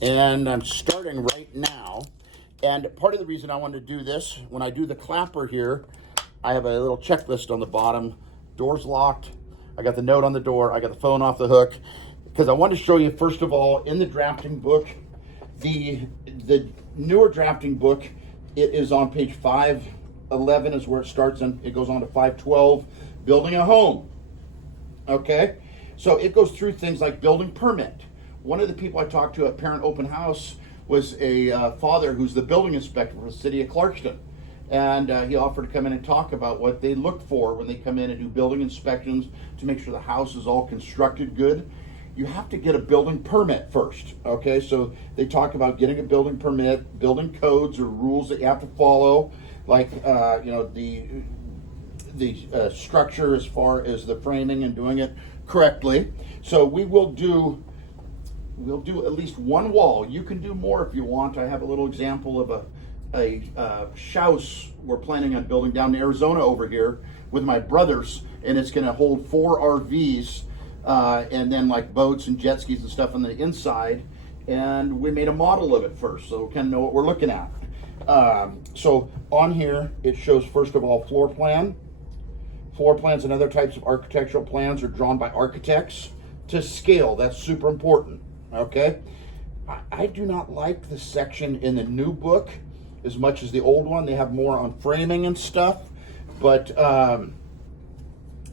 and I'm starting right now. And part of the reason I wanted to do this, when I do the clapper here, I have a little checklist on the bottom. Door's locked. I got the note on the door. I got the phone off the hook. Because I want to show you, first of all, in the drafting book, the newer drafting book, it is on page 511 is where it starts, and it goes on to 512, building a home. Okay? So it goes through things like building permit. One of the people I talked to at Parent Open House was a father who's the building inspector for the city of Clarkston. And he offered to come in and talk about what they look for when they come in and do building inspections to make sure the house is all constructed good. You have to get a building permit first, okay? So they talk about getting a building permit, building codes or rules that you have to follow, like the structure as far as the framing and doing it correctly. So we'll do at least one wall. You can do more if you want. I have a little example of a house we're planning on building down in Arizona over here with my brothers, and it's going to hold 4 RVs and then like boats and jet skis and stuff on the inside. And we made a model of it first, so we kind of know what we're looking at. So on here, it shows, first of all, floor plan. Floor plans and other types of architectural plans are drawn by architects to scale. That's super important, okay? I do not like the section in the new book as much as the old one. They have more on framing and stuff, but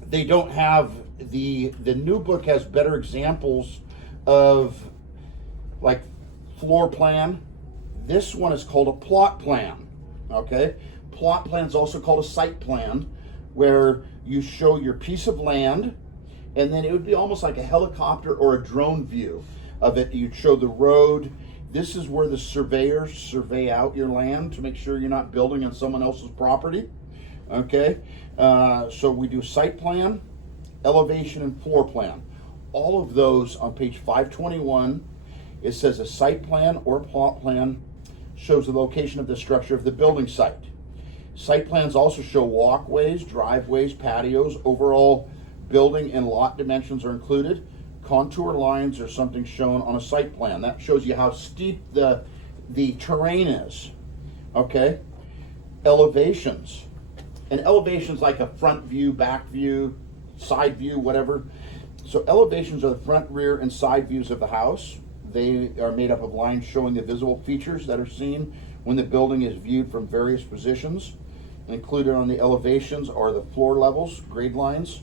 they don't have the new book has better examples of like floor plan. This one is called a plot plan, okay? Plot plan is also called a site plan, where you show your piece of land, and then it would be almost like a helicopter or a drone view of it. You'd show the road. This is where the surveyors survey out your land to make sure you're not building on someone else's property, okay? So we do site plan, elevation, and floor plan. All of those on page 521, it says a site plan or plot plan shows the location of the structure of the building site. Site plans also show walkways, driveways, patios, overall building and lot dimensions are included. Contour lines are something shown on a site plan. That shows you how steep the terrain is, okay? Elevations. And elevations like a front view, back view, side view, whatever. So elevations are the front, rear, and side views of the house. They are made up of lines showing the visible features that are seen when the building is viewed from various positions. Included on the elevations are the floor levels, grade lines,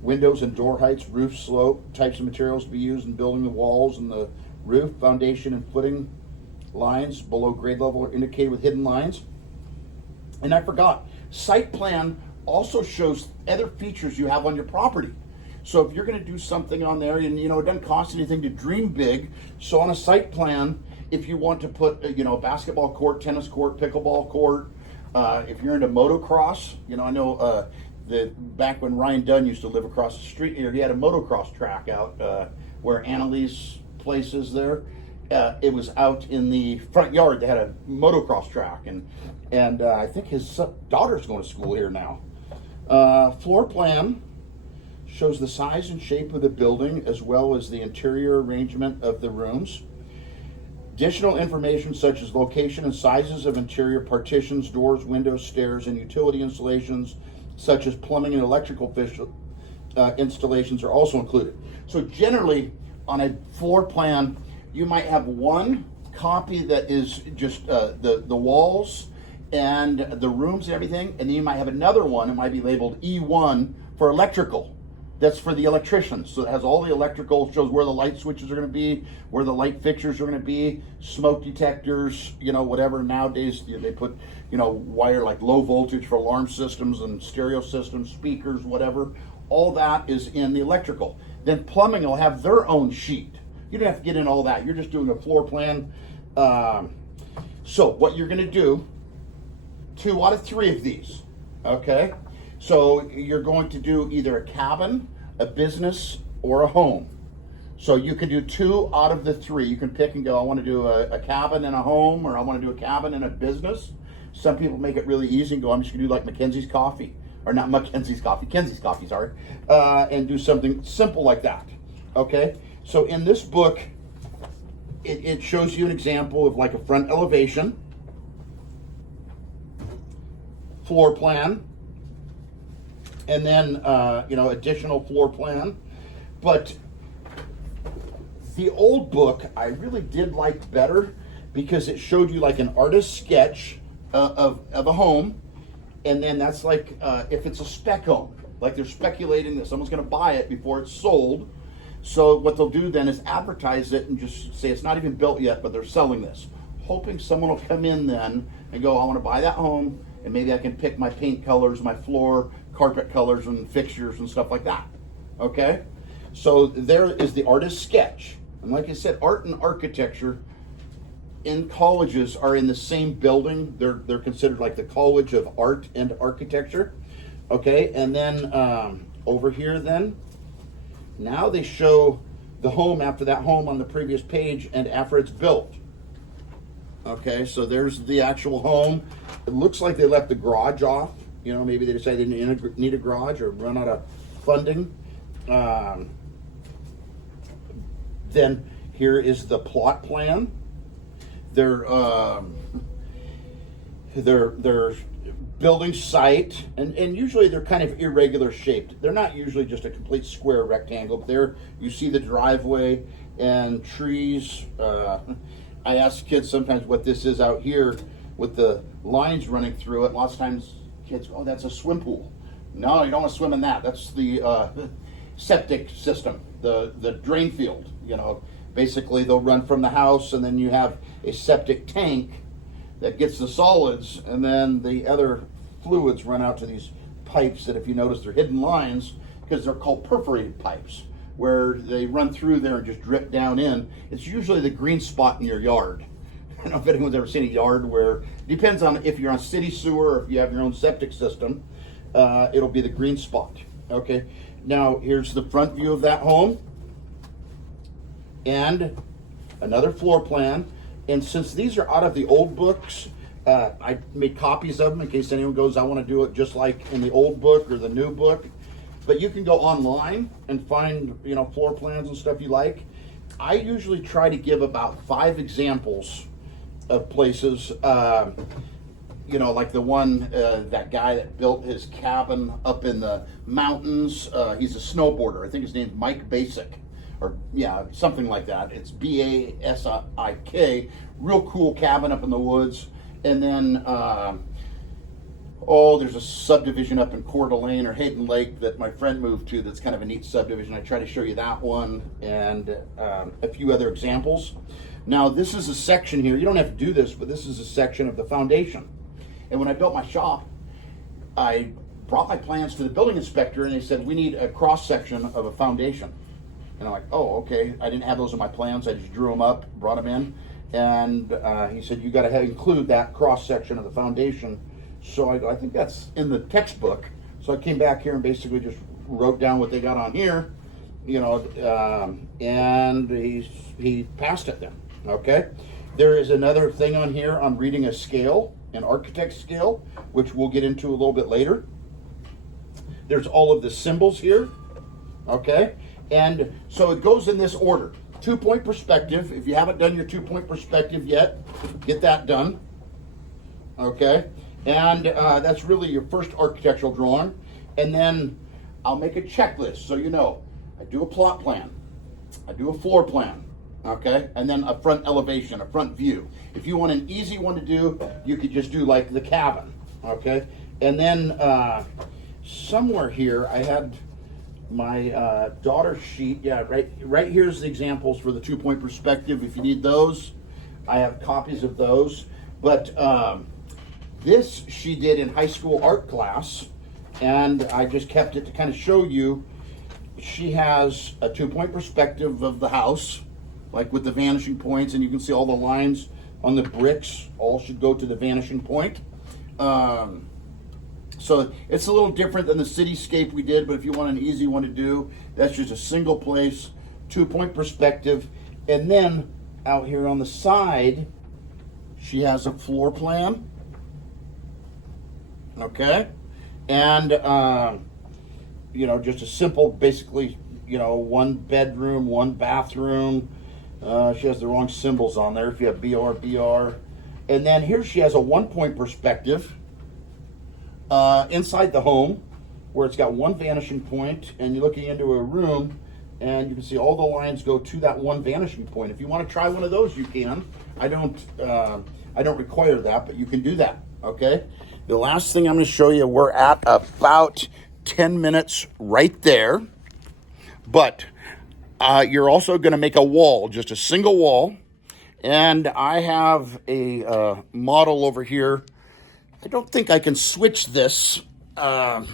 windows and door heights, roof slope, types of materials to be used in building the walls and the roof, foundation and footing lines below grade level are indicated with hidden lines. And I forgot, site plan also shows other features you have on your property. So if you're going to do something on there, and it doesn't cost anything to dream big. So on a site plan, if you want to put a basketball court, tennis court, pickleball court, if you're into motocross, I know back when Ryan Dunn used to live across the street here, he had a motocross track out where Annalise place is there. It was out in the front yard. They had a motocross track, and I think his daughter's going to school here now. Floor plan shows the size and shape of the building as well as the interior arrangement of the rooms. Additional information such as location and sizes of interior partitions, doors, windows, stairs, and utility installations such as plumbing and electrical installations are also included. So generally on a floor plan, you might have one copy that is just the walls and the rooms and everything, and then you might have another one, it might be labeled E1 for electrical. That's for the electricians. So it has all the electrical, shows where the light switches are going to be, where the light fixtures are going to be, smoke detectors, whatever. Nowadays they put, wire like low voltage for alarm systems and stereo systems, speakers, whatever. All that is in the electrical. Then plumbing will have their own sheet. You don't have to get in all that. You're just doing a floor plan. So what you're going to do, 2 out of 3 of these, okay? So you're going to do either a cabin, a business, or a home. So you can do 2 out of the 3. You can pick and go, I want to do a cabin and a home, or I want to do a cabin and a business. Some people make it really easy and go, I'm just going to do like Mackenzie's Coffee. Or not Mackenzie's Coffee, Kenzie's Coffee, sorry. And do something simple like that, okay? So in this book, it shows you an example of like a front elevation, floor plan, and then additional floor plan. But the old book I really did like better because it showed you like an artist's sketch of a home, and then that's like if it's a spec home, like they're speculating that someone's going to buy it before it's sold. So what they'll do then is advertise it and just say it's not even built yet, but they're selling this, hoping someone will come in then and go, I want to buy that home, and maybe I can pick my paint colors, my floor, carpet colors, and fixtures and stuff like that. Okay? So there is the artist's sketch. And like I said, art and architecture in colleges are in the same building. They're considered like the College of Art and Architecture. Okay? And then over here then, now they show the home after that home on the previous page and after it's built. Okay, so there's the actual home. It looks like they left the garage off. Maybe they decided they didn't need a garage or run out of funding. Then here is the plot plan. Their building site, and usually they're kind of irregular shaped. They're not usually just a complete square rectangle, but there you see the driveway and trees. I ask kids sometimes what this is out here with the lines running through it. Lots of times kids go, oh, that's a swim pool. No, you don't want to swim in that. That's the septic system, the drain field. Basically they'll run from the house, and then you have a septic tank that gets the solids, and then the other fluids run out to these pipes that, if you notice, they're hidden lines because they're called perforated pipes, where they run through there and just drip down in. It's usually the green spot in your yard. I don't know if anyone's ever seen a yard where, depends on if you're on city sewer or if you have your own septic system, it'll be the green spot. Okay, now here's the front view of that home and another floor plan. And since these are out of the old books, I made copies of them in case anyone goes, I want to do it just like in the old book or the new book. But you can go online and find, floor plans and stuff you like. I usually try to give about 5 examples of places, like the one, that guy that built his cabin up in the mountains. He's a snowboarder. I think his name's Mike Basic. Or something like that. It's Basik. Real cool cabin up in the woods. And then there's a subdivision up in Coeur d'Alene or Hayden Lake that my friend moved to. That's kind of a neat subdivision. I try to show you that one and a few other examples. Now this is a section here. You don't have to do this, but this is a section of the foundation. And when I built my shop, I brought my plans to the building inspector, and they said we need a cross section of a foundation. And I'm like, oh, okay. I didn't have those in my plans. I just drew them up, brought them in. And he said, you got to include that cross section of the foundation. So I think that's in the textbook. So I came back here and basically just wrote down what they got on here, and he passed it then. Okay. There is another thing on here on reading a scale, an architect scale, which we'll get into a little bit later. There's all of the symbols here. Okay. And so it goes in this order. 2-point perspective. If you haven't done your 2-point perspective yet, get that done. Okay. And that's really your first architectural drawing. And then I'll make a checklist. So I do a plot plan. I do a floor plan. Okay. And then a front elevation, a front view. If you want an easy one to do, you could just do like the cabin. Okay. And then somewhere here I had my daughter's sheet. Right here's the examples for the 2-point perspective. If you need those, I have copies of those. But this she did in high school art class, and I just kept it to kind of show you. She has a 2-point perspective of the house, like with the vanishing points, and you can see all the lines on the bricks all should go to the vanishing point. So it's a little different than the cityscape we did, but if you want an easy one to do, that's just a single place, 2-point perspective. And then out here on the side, she has a floor plan. Okay. And, just a simple, basically, 1 bedroom, 1 bathroom, She has the wrong symbols on there. If you have BR, BR. And then here she has a 1-point perspective inside the home where it's got one vanishing point, and you're looking into a room and you can see all the lines go to that one vanishing point. If you want to try one of those, you can. I don't require that, but you can do that, okay? The last thing I'm going to show you, we're at about 10 minutes right there, but you're also going to make a wall, just a single wall. And I have a model over here. I don't think I can switch this to,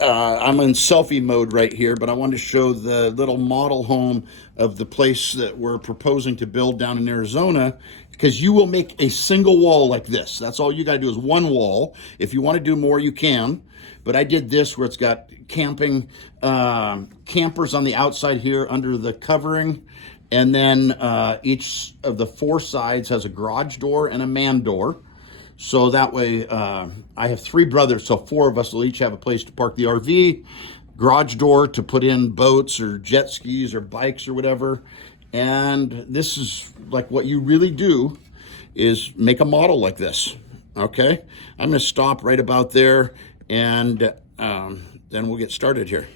I'm in selfie mode right here, but I wanted to show the little model home of the place that we're proposing to build down in Arizona, because you will make a single wall like this. That's all you got to do is one wall. If you want to do more, you can. But I did this where it's got campers on the outside here under the covering. And then each of the 4 sides has a garage door and a man door. So that way, I have 3 brothers, so 4 of us will each have a place to park the RV, garage door to put in boats or jet skis or bikes or whatever. And this is like what you really do is make a model like this, okay? I'm gonna stop right about there, and then we'll get started here.